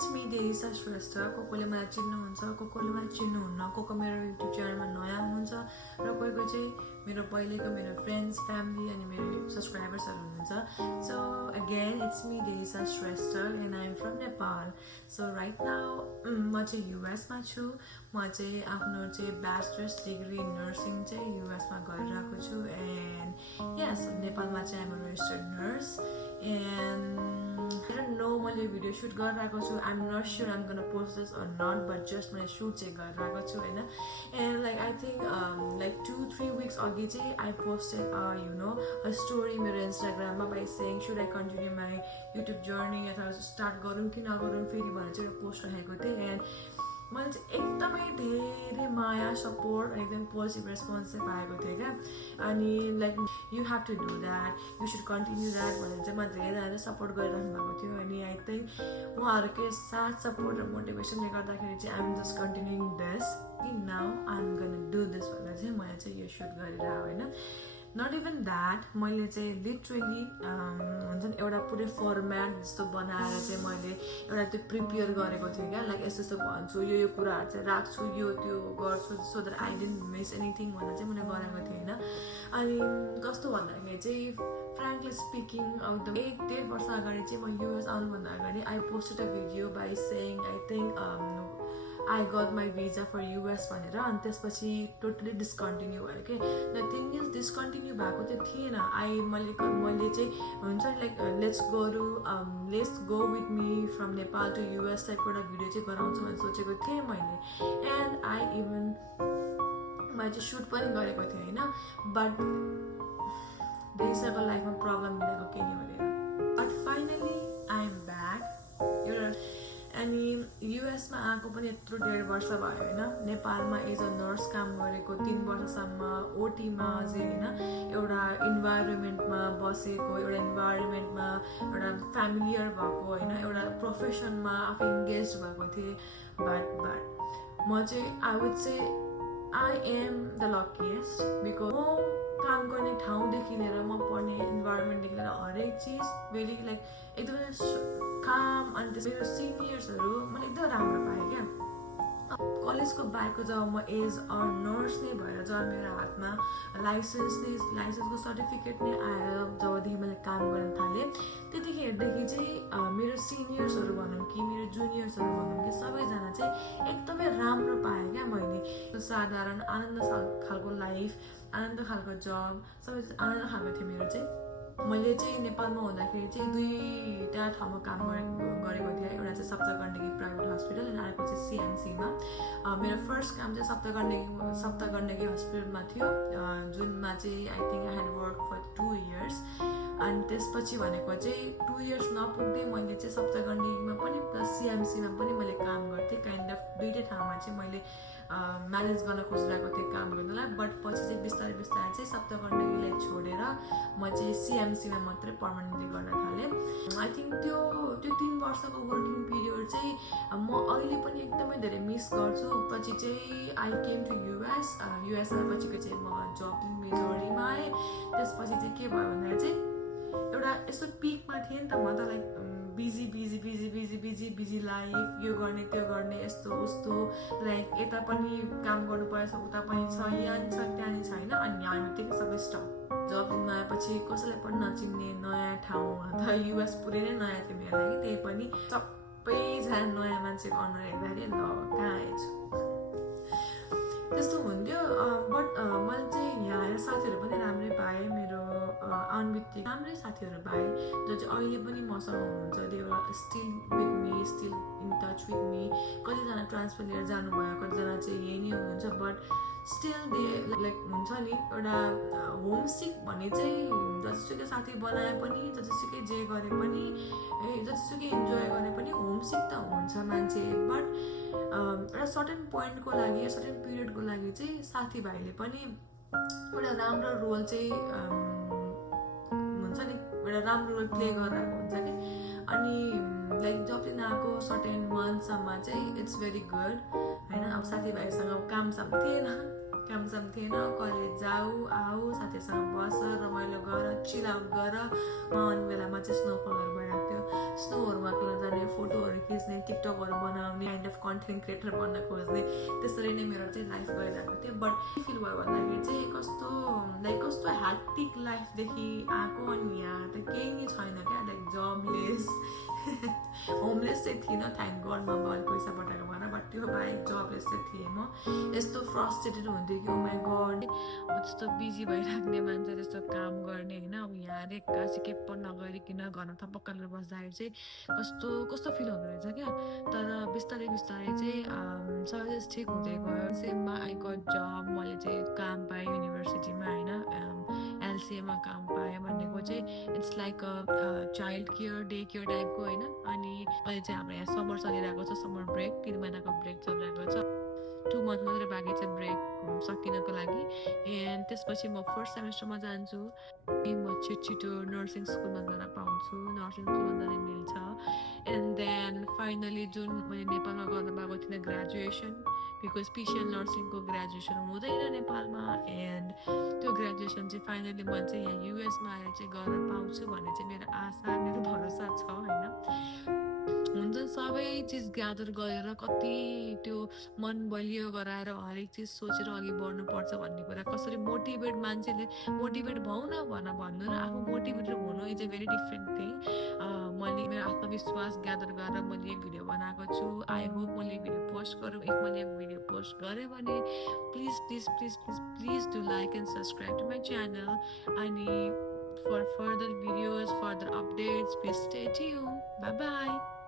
it's me Deisa Shrestha. कोकोले मलाई चिन्नुहुन्छ, कोकोले मलाई चिन्नुहुन्न, कोको मेरो YouTube च्यानलमा नयाँ हुनुहुन्छ र कोहीको चाहिँ मेरो पहिलेको मेरो फ्रेन्ड्स, फ्यामिली अनि मेरो सब्सक्राइबर्सहरु हुनुहुन्छ. So again, it's me Deisa Shrestha and I'm from Nepal. So right now म चाहिँ US मा छु. म चाहिँ आफ्नो चाहिँ ब्याचलर्स डिग्री इन नर्सिङ चाहिँ US मा गरिरहेको छु and yes, नेपालमा चाहिँ I'm a registered nurse and I don't know मैले भिडियो सुट गरिरहेको छु. I'm not sure I'm gonna post this or not, but just मैले सुट चाहिँ गरिरहेको छु हैन. And like I think like 2-3 weeks अघि चाहिँ I posted a story मेरो Instagram मा by saying should I continue my YouTube journey अथवा स्टार्ट गरौँ कि नगरौँ फेरि भनेर चाहिँ पोस्ट राखेको थिएँ. And मैले चाहिँ एकदमै धेरै माया सपोर्ट एकदम पोजिटिभ रेस्पोन्स चाहिँ पाएको थिएँ क्या. अनि like you have to do that, you should continue that भनेर चाहिँ मलाई धेरैजनाले सपोर्ट गरिरहनु भएको थियो. अनि आई थिङ्क उहाँहरूकै साथ सपोर्ट र मोटिभेसनले गर्दाखेरि चाहिँ आइएम जस्ट कन्टिन्युङ दिस कि now I'm gonna do this भनेर चाहिँ मैले चाहिँ यो सुट गरिरहेको होइन. नट इभन द्याट मैले चाहिँ लिटरली हुन्छ नि एउटा पुरै फर्मेट जस्तो बनाएर चाहिँ मैले एउटा त्यो प्रिपेयर गरेको थिएँ क्या. लाइक यस्तो यस्तो भन्छु, यो कुराहरू चाहिँ राख्छु, यो त्यो गर्छु so that I didn't miss anything भनेर चाहिँ मैले गरेको थिएँ होइन. अनि कस्तो भन्दाखेरि चाहिँ फ्रेङ्कली स्पिकिङ अब एकदम 1-1.5 वर्ष अगाडि चाहिँ म युएस आउनुभन्दा अगाडि I posted a video by सेङ I think I got my visa for US भनेर. अनि त्यसपछि टोटली डिस्कन्टिन्यू भयो कि. द थिङ इज डिस्कन्टिन्यू भएको चाहिँ थिएन. मैले चाहिँ हुन्छ like let's go with me from Nepal to US टाइपको एउटा भिडियो चाहिँ गराउँछु भनेर सोचेको थिएँ मैले. एन्ड मैले चाहिँ सुट पनि गरेको थिएँ होइन. बट देशको लाइफमा प्रब्लम मिलेको के नि भनेर. But finally I am back. अनि युएसमा आएको पनि यत्रो 1.5 वर्ष भयो होइन. नेपालमा एज अ नर्स काम गरेको 3 वर्षसम्म ओटीमा अझै होइन. एउटा इन्भाइरोमेन्टमा बसेको, एउटा इन्भाइरोमेन्टमा एउटा फ्यामिलियर भएको होइन, एउटा प्रोफेसनमा आफू इन्गेज भएको थिएँ. बट म चाहिँ I would say I am the luckiest because म काम गर्ने ठाउँदेखि लिएर म पढ्ने इन्भाइरोमेन्टदेखि लिएर हरेक चिज भेरी लाइक एकदमै काम. अनि त्यस मेरो सिनियर्सहरू मैले एकदम राम्रो पाएँ क्या. कलेजको बाहेकको जब म एज अ नर्स नै भएर जब मेरो हातमा लाइसेन्सको सर्टिफिकेट नै आएर जबदेखि मैले काम गर्न थालेँ त्यतिखेरदेखि चाहिँ मेरो सिनियर्सहरू भनौँ कि मेरो जुनियर्सहरू भनौँ कि सबैजना चाहिँ एकदमै राम्रो पाएँ क्या मैले. साधारण आनन्द खालको लाइफ, आनन्द खालको जब, सबै आनन्द खालको थियो मेरो चाहिँ. मैले चाहिँ नेपालमा हुँदाखेरि चाहिँ 2टा ठाउँमा काम गरेको थिएँ. एउटा चाहिँ सप्तगण्डकी प्राइभेट हस्पिटल अनि अर्को चाहिँ सिएमसीमा. मेरो फर्स्ट काम चाहिँ सप्तगण्डकी हस्पिटलमा थियो जुनमा चाहिँ I think I had work for 2 years. अनि त्यसपछि भनेको चाहिँ 2 years नपुग्दै मैले चाहिँ सप्तगण्डकीमा पनि प्लस सिएमसीमा पनि मैले काम गर्थेँ. काइन्ड अफ 2टै ठाउँमा चाहिँ मैले म्यानेज गर्न खोजिरहेको थिएँ काम गर्नलाई. बट पछि चाहिँ बिस्तारै चाहिँ सप्तगण्डकीलाई छोडेर म चाहिँ सिएमसीमा मात्रै पर्मानेन्टली गर्न थालेँ. आई थिङ्क त्यो 3 वर्षको वर्किङ पिरियड चाहिँ म अहिले पनि एकदमै धेरै मिस गर्छु. पछि चाहिँ आई केम टु युएस आएपछिको चाहिँ म जब मिजोरीमा आएँ. त्यसपछि चाहिँ के भयो भन्दाखेरि चाहिँ एउटा यस्तो पिकमा थिएँ नि त म त लाइक बिजी लाइफ, यो गर्ने त्यो गर्ने यस्तो उस्तो लाइक यता पनि काम गर्नु परेछ, उता पनि छ, यहाँ छ त्यहाँ छ होइन. अनि हामीतिर सबै स्टप. जबमा आएपछि कसैलाई पनि नचिन्ने नयाँ ठाउँ अथवा युएस पुरै नै नयाँ थियो मेरो लागि. त्यही पनि सबैजना नयाँ मान्छेको अनुहार हेर्दाखेरि ल कहाँ आएछु त्यस्तो हुन्थ्यो. बट मैले चाहिँ यहाँ आएर साथीहरू पनि राम्रै पाएँ. मेरो आउनबित्तिकै राम्रै साथीहरू पाएँ जो चाहिँ अहिले पनि मसँग हुनुहुन्छ. They were still with me, still in touch with me. कतिजना ट्रान्सफर लिएर जानुभयो, कतिजना चाहिँ यही नै हुनुहुन्छ. बट स्टिल दे लाइक हुन्छ नि एउटा होमसिक भन्ने चाहिँ जतिसुकै साथी बनाए पनि, जतिसुकै जे गरे पनि, जतिसुकै इन्जोय गरे पनि होमसिक त हुन्छ मान्छे. बट एउटा सर्टेन पोइन्टको लागि, सर्टेन पिरियडको लागि चाहिँ साथीभाइले पनि एउटा राम्रो रोल चाहिँ हुन्छ नि, एउटा राम्रो रोल प्ले गरिरहेको हुन्छ कि. अनि लाइक जब चाहिँ आएको सर्टेन मन्थसम्म चाहिँ इट्स भेरी गुड होइन. अब साथीभाइसँग काम थिएन, कलेज जाऊ आऊ, साथीहरूसँग बस, रमाइलो गर, चिल आउट गरेर अनि बेलामा चाहिँ स्नोफलहरू भइरहेको थियो स्नोहरूमा जाने फोटोहरू खिच्ने टिकटकहरू बनाउने काइन्ड अफ कन्टेन्ट क्रिएटर बन्न खोज्ने त्यसरी नै मेरो चाहिँ लाइफ गइरहेको थियो बट फिल भयो भन्दाखेरि चाहिँ कस्तो ह्याक्टिक लाइफदेखि आएको अनि यहाँ त केही नै छैन क्या लाइक जबलेस होमलेस चाहिँ थिइनँ थ्याङ्क गड मम्मा अलिक पैसा पठाएको भएर बट त्यो बाहेक जबलेस चाहिँ थिएँ म यस्तो फ्रस्ट्रेटेड हुन्थ्यो कि ओ माई गड अब त्यस्तो बिजी भइराख्ने मान्छे त्यस्तो काम गर्ने होइन अब यहाँ अरे एक्कासी के पनि नगरिकन घरमा थपक्कालेर बस्दाखेरि चाहिँ कस्तो फिल हुँदो रहेछ क्या तर बिस्तारै बिस्तारै चाहिँ सबै ठिक हुँदै गयो सेममा आई गट जब मैले चाहिँ काम पाएँ युनिभर्सिटीमा होइन एलसिएमा काम पाएँ भनेको चाहिँ it's like a child care day care टाइपको होइन अनि अहिले चाहिँ हाम्रो यहाँ समर चलिरहेको छ समर ब्रेक 3 महिनाको ब्रेक चलिरहेको छ 2 मन्थ मात्रै बाँकी छ ब्रेक सकिनको लागि एन्ड त्यसपछि म फर्स्ट सेमेस्टरमा जान्छु म छिटो नर्सिङ स्कुलमा जान पाउँछु नर्सिङ स्कुलमा जान मिल्छ एन्ड देन फाइनली जुन मैले नेपालमा गर्न पाएको थिइनँ ग्रेजुएसन बिकज पिसिएल नर्सिङको ग्रेजुएसन हुँदैन नेपालमा एन्ड त्यो ग्रेजुएसन चाहिँ फाइनली म चाहिँ यहाँ युएसमा आएर चाहिँ गर्न पाउँछु भन्ने चाहिँ मेरो आशा मेरो भरोसा छ होइन हुन्छ सबै चिज ग्यादर गरेर कति त्यो मन बलियो गराएर हरेक चिज सोचेर अघि बढ्नुपर्छ भन्ने कुरा कसरी मोटिभेट मान्छेले मोटिभेट भऊ न भन्नु र आफू मोटिभेटेड हुनु is a very different thing मैले मेरो आत्मविश्वास ग्यादर गरेर मैले एक भिडियो बनाएको छु आई होप मैले भिडियो पोस्ट गरौँ इफ मैले भिडियो पोस्ट गरेँ भने please do like and subscribe to my channel अनि for further videos, further updates, please stay tuned. Bye bye.